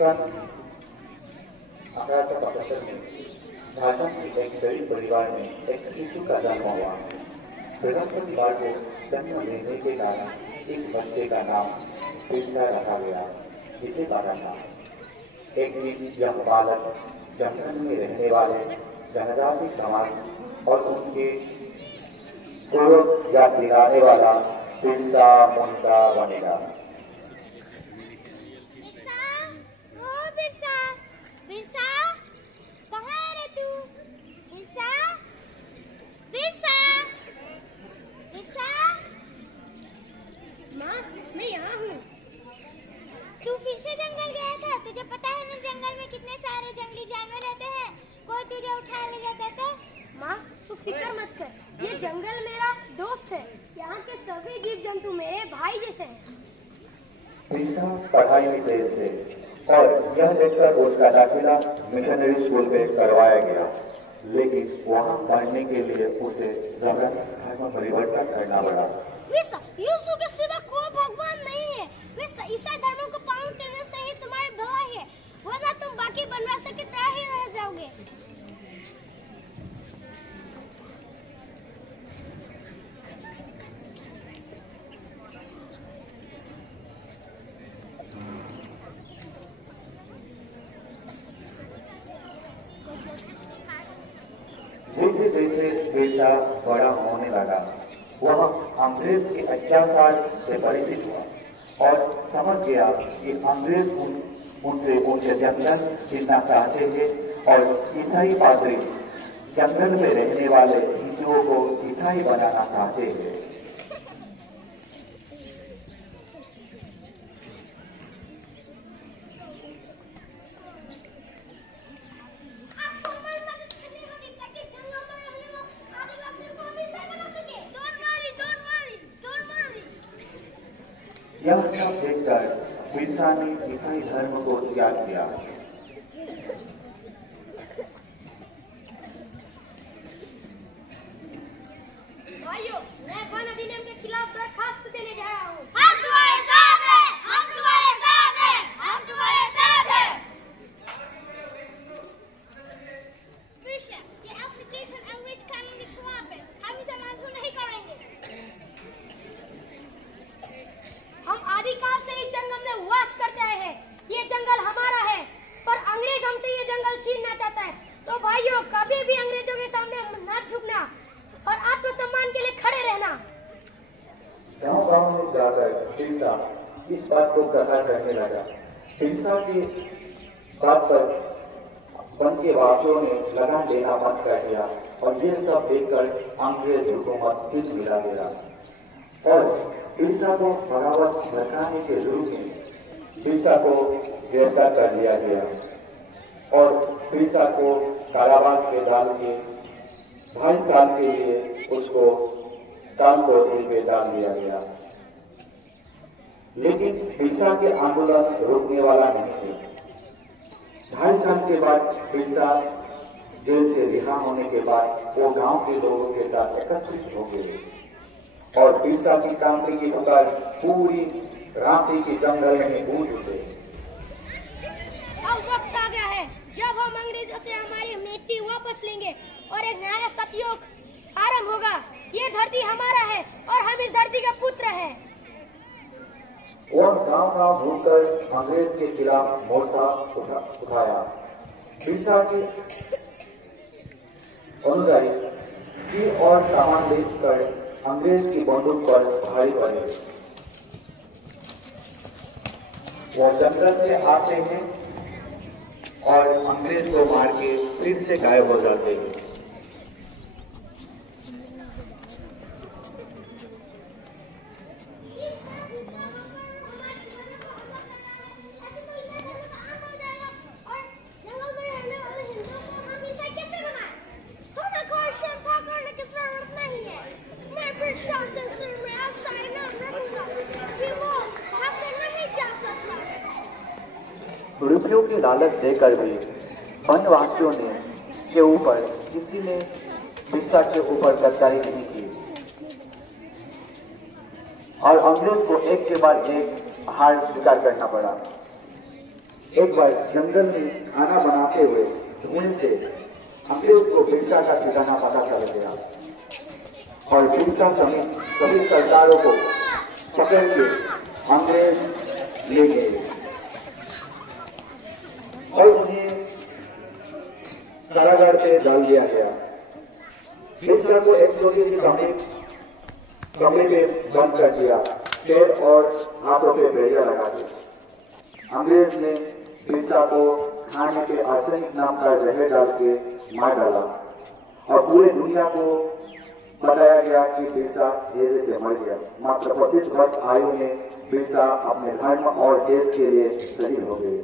सन 1875 में झारखंड के एक गरीब परिवार में एक शिशु का जन्म हुआ। बृहस्पतिवार को जन्म लेने के कारण एक बच्चे का नाम कृष्णा रखा गया, जिसे बारा था। एक दिन यह बालक जंगल में रहने वाले जनजाति समाज और उनके गौरव याद दिलाने वाला बिरसा मुंडा बनेगा। तू फिर से जंगल गया था? तुझे पता है ना जंगल में कितने सारे जंगली जानवर रहते हैं, कोई तुझे उठा ले जाता तो? माँ तू फिक्र मत कर, ये जंगल मेरा दोस्त है। यहाँ के सभी जीव जंतु मेरे भाई जैसे हैं। बिरसा पढ़ाई में तेज थे और यह देखकर उसका दाखिला मिशनरी स्कूल में करवाया गया, लेकिन वहाँ पढ़ने के लिए उसे जबरन धर्म परिवर्तन करना पड़ा। यीशु के सिवा कोई भगवान नहीं है। ईसाई धर्म को पालन करने से ही तुम्हारी भलाई है, वरना तुम बाकी बनवासी की तरह ही रह जाओगे। जैसे जैसे बिरसा बड़ा होने लगा, वह अंग्रेज के अत्याचार से परिचित हुआ और समझ गया कि अंग्रेज उनसे उनके जंगल जीतना चाहते थे और ईसाई पादरी जंगल में रहने वाले हिंदुओं को ईसाई बनाना चाहते थे। यह सब देखकर बिरसा ने ईसाई धर्म को त्याग किया। भाइयों, मैं वन अधिनियम के खिलाफ दरखास्त देने जा रहा हूँ। हम तुम्हारे साथ हैं, हम तुम्हारे साथ हैं, हम तुम्हारे साथ हैं। बिरसा, ये एप्लीकेशन अंग्रेज कानून के खिलाफ है, हम इसे मंजूर नहीं करेंगे। हम आदिकाल से इस जंगल में वास करते आए हैं। ये जंगल हमारा है, पर अंग्रेज हमसे ये जंगल छीनना चाहता है। तो भाइयों, कभी भी अंग्रेजों के सामने न झुकना और आत्मसम्मान के लिए खड़े रहना। गाँव में जाकर बिरसा इस बात को प्रचार करने लगा। बिरसा की बात पर वन के वासियों ने लगान देना बंद कर दिया और ये सब देखकर अंग्रेज हुकूमत फिर मिला गया और बिरसा को बराबर भड़काने के विरोध में बिरसा को गिरफ्तार कर लिया गया और बिरसा को कारावास में डाल के 22 साल के लिए उसको कानकोर में डाल दिया गया। लेकिन बिरसा के आंदोलन रोकने वाला नहीं थे। 2.5 साल के बाद बिरसा जेल से रिहा होने के बाद वो गांव के लोगों के साथ एकत्रित हो गए और बिरसा की क्रांति की पुकार पूरी रांची के जंगल में गूंज उठे। अब वक्त आ गया है जब हम अंग्रेजों से हमारी मिट्टी वापस लेंगे और एक नया सतयुग आरंभ होगा। ये धरती हमारा है और हम इस धरती के पुत्र हैं। वह गांव घूमकर अंग्रेज के खिलाफ मोर्चा उठाया। बिरसा के अनुसारी की और सामान बेचकर अंग्रेज की बंदूक पर भारी पड़े। वो जंगल से आते हैं और अंग्रेज को मार के फिर से गायब हो जाते हैं। रुपयों की लालच देकर भी वनवासियों ने के ऊपर किसी ने बिरसा के ऊपर गद्दारी नहीं की और अंग्रेज को एक के बाद एक हार स्वीकार करना पड़ा। एक बार जंगल में खाना बनाते हुए धुएं से अंग्रेज को क्रिस्टा का ठिकाना पता चल गया और क्रिस्टा समेत सभी सरदारों को पकड़ के अंग्रेज ले गए और उन्हें कारागार पे डाल दिया गया। क्रिस्टा को एक छोटी सी कमरे में बंद कर दिया, पैर और हाथों पे बेड़िया लगा दिया। अंग्रेज ने क्रिस्टा को खाने के आर्सेनिक नाम का जहर डाल के मार डाला और पूरी दुनिया को बताया गया कि क्रिस्टा धीरे से मर गया। मात्र 25 वर्ष आयु में क्रिस्टा अपने धर्म और देश के लिए शहीद हो गए।